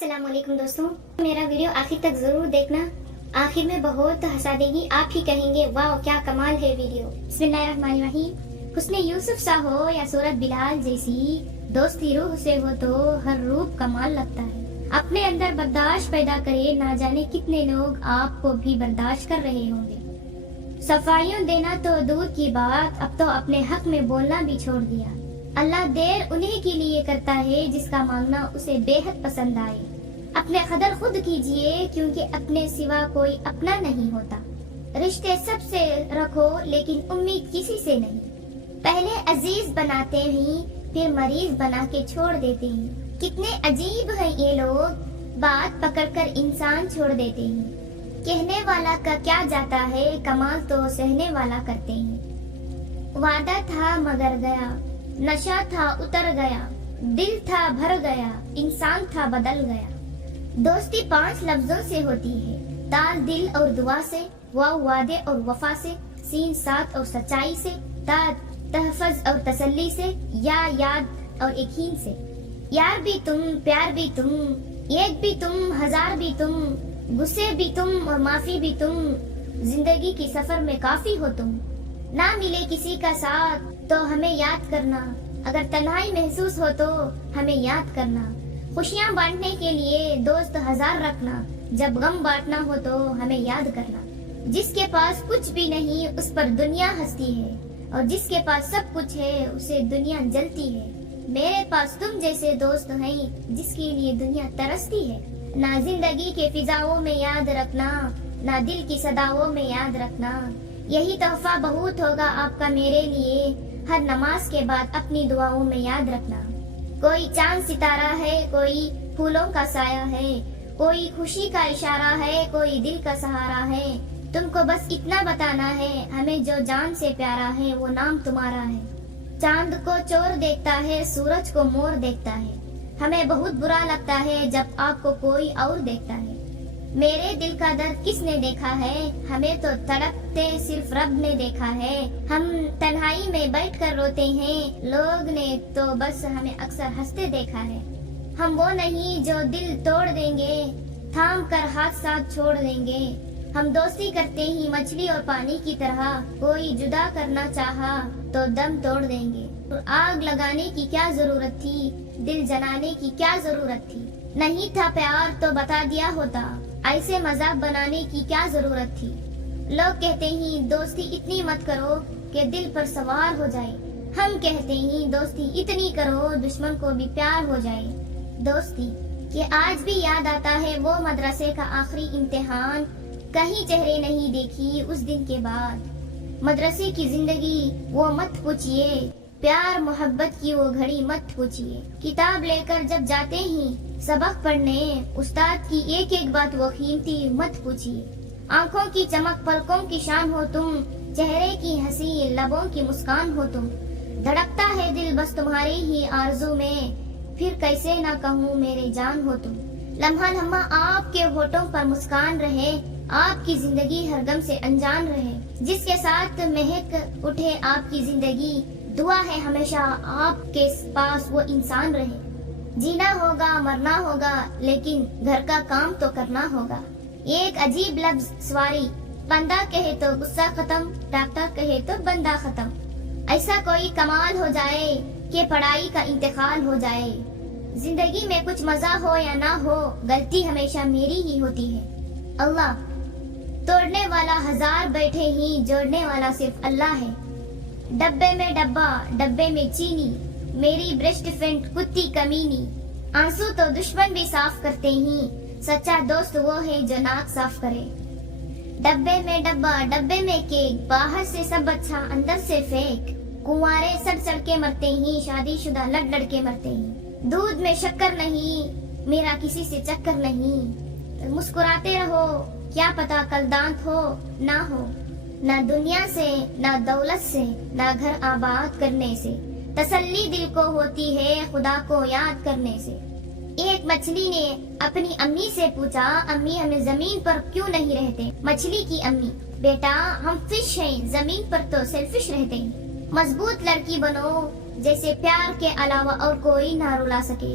السلام علیکم دوستوں، میرا ویڈیو آخر تک ضرور دیکھنا. آخر میں بہت ہنسا دے گی، آپ ہی کہیں گے واو کیا کمال ہے ویڈیو. بسم اللہ الرحمن الرحیم. حسن یوسف سا ہو یا صورت بلال جیسی، دوستی روح سے ہو تو ہر روپ کمال لگتا ہے. اپنے اندر برداشت پیدا کرے، نہ جانے کتنے لوگ آپ کو بھی برداشت کر رہے ہوں گے. صفائیوں دینا تو دور کی بات، اب تو اپنے حق میں بولنا بھی چھوڑ دیا. اللہ دیر انہیں کے لیے کرتا ہے جس کا مانگنا اسے بے حد پسند آئے. اپنے قدر خود کیجئے کیونکہ اپنے سوا کوئی اپنا نہیں ہوتا. رشتے سب سے رکھو لیکن امید کسی سے نہیں. پہلے عزیز بناتے ہیں پھر مریض بنا کے چھوڑ دیتے ہیں. کتنے عجیب ہیں یہ لوگ، بات پکڑ کر انسان چھوڑ دیتے ہیں. کہنے والا کا کیا جاتا ہے، کمال تو سہنے والا کرتے ہیں. وعدہ تھا مگر گیا، نشہ تھا اتر گیا، دل تھا بھر گیا، انسان تھا بدل گیا. دوستی 5 لفظوں سے ہوتی ہے، تال دل اور دعا سے، واو وعدے اور وفا سے، سین ساتھ اور سچائی سے، تا تحفظ اور تسلی سے، یا یاد اور یقین سے. یار بھی تم، پیار بھی تم، ایک بھی تم، ہزار بھی تم، غصے بھی تم اور معافی بھی تم. زندگی کی سفر میں کافی ہو تم. نہ ملے کسی کا ساتھ تو ہمیں یاد کرنا، اگر تنہائی محسوس ہو تو ہمیں یاد کرنا. خوشیاں بانٹنے کے لیے دوست 1000 رکھنا، جب غم بانٹنا ہو تو ہمیں یاد کرنا. جس کے پاس کچھ بھی نہیں اس پر دنیا ہنستی ہے، اور جس کے پاس سب کچھ ہے اسے دنیا جلتی ہے. میرے پاس تم جیسے دوست ہیں جس کے لیے دنیا ترستی ہے. نہ زندگی کے فضاؤں میں یاد رکھنا، نہ دل کی صداؤں میں یاد رکھنا. یہی تحفہ بہت ہوگا آپ کا میرے لیے، ہر نماز کے بعد اپنی دعاؤں میں یاد رکھنا. کوئی چاند ستارہ ہے، کوئی پھولوں کا سایہ ہے، کوئی خوشی کا اشارہ ہے، کوئی دل کا سہارا ہے. تم کو بس اتنا بتانا ہے، ہمیں جو جان سے پیارا ہے وہ نام تمہارا ہے. چاند کو چور دیکھتا ہے، سورج کو مور دیکھتا ہے. ہمیں بہت برا لگتا ہے جب آپ کو کوئی اور دیکھتا ہے. میرے دل کا درد کس نے دیکھا ہے، ہمیں تو تڑپتے صرف رب نے دیکھا ہے. ہم تنہائی میں بیٹھ کر روتے ہیں، لوگ نے تو بس ہمیں اکثر ہنستے دیکھا ہے. ہم وہ نہیں جو دل توڑ دیں گے، تھام کر ہاتھ ساتھ چھوڑ دیں گے. ہم دوستی کرتے ہی مچھلی اور پانی کی طرح، کوئی جدا کرنا چاہا تو دم توڑ دیں گے. آگ لگانے کی کیا ضرورت تھی، دل جلانے کی کیا ضرورت تھی. نہیں تھا پیار تو بتا دیا ہوتا، ایسے مذاق بنانے کی کیا ضرورت تھی. لوگ کہتے ہیں دوستی اتنی مت کرو کہ دل پر سوار ہو جائے. ہم کہتے ہیں دوستی اتنی کرو دشمن کو بھی پیار ہو جائے. دوستی کہ آج بھی یاد آتا ہے وہ مدرسے کا آخری امتحان، کہیں چہرے نہیں دیکھی اس دن کے بعد. مدرسے کی زندگی وہ مت پوچھئے، پیار محبت کی وہ گھڑی مت پوچھئے. کتاب لے کر جب جاتے ہیں سبق پڑھنے، استاد کی ایک ایک بات وہ قیمتی مت پوچھئے. آنکھوں کی چمک پلکوں کی شان ہو تم، چہرے کی ہنسی لبوں کی مسکان ہو تم. دھڑکتا ہے دل بس تمہاری ہی آرزو میں، پھر کیسے نہ کہوں میرے جان ہو تم. لمحہ لمحہ آپ کے ہونٹوں پر مسکان رہے، آپ کی زندگی ہر غم سے انجان رہے. جس کے ساتھ مہک اٹھے آپ کی زندگی، دعا ہے ہمیشہ آپ کے پاس وہ انسان رہے. جینا ہوگا مرنا ہوگا لیکن گھر کا کام تو کرنا ہوگا. ایک عجیب لفظ سواری، بندہ کہے تو غصہ ختم، ڈاکٹر کہے تو بندہ ختم. ایسا کوئی کمال ہو جائے کہ پڑھائی کا انتقال ہو جائے. زندگی میں کچھ مزہ ہو یا نہ ہو، غلطی ہمیشہ میری ہی ہوتی ہے. اللہ توڑنے والا 1000 بیٹھے ہی، جوڑنے والا صرف اللہ ہے. ڈبے میں ڈبہ، ڈبے میں چینی، میری بیسٹ فرینڈ کتی کمینی. آنسو تو دشمن بھی صاف کرتے ہی، سچا دوست وہ ہے جو ناک صاف کرے. ڈبے میں ڈبہ، ڈبے میں کیک، باہر سے سب اچھا اندر سے فیک. کنوارے سڑ سڑ کے مرتے ہی، شادی شدہ لڑ لڑ کے مرتے ہی. دودھ میں شکر نہیں، میرا کسی سے چکر نہیں. مسکراتے رہو کیا پتا کل دانت ہو نہ ہو. نہ دنیا سے نہ دولت سے، نہ گھر آباد کرنے سے، تسلی دل کو ہوتی ہے خدا کو یاد کرنے سے. ایک مچھلی نے اپنی امی سے پوچھا، امی ہمیں زمین پر کیوں نہیں رہتے. مچھلی کی امی، بیٹا ہم فش ہیں، زمین پر تو سیلفش رہتے ہیں. مضبوط لڑکی بنو جیسے پیار کے علاوہ اور کوئی نہ رلا سکے.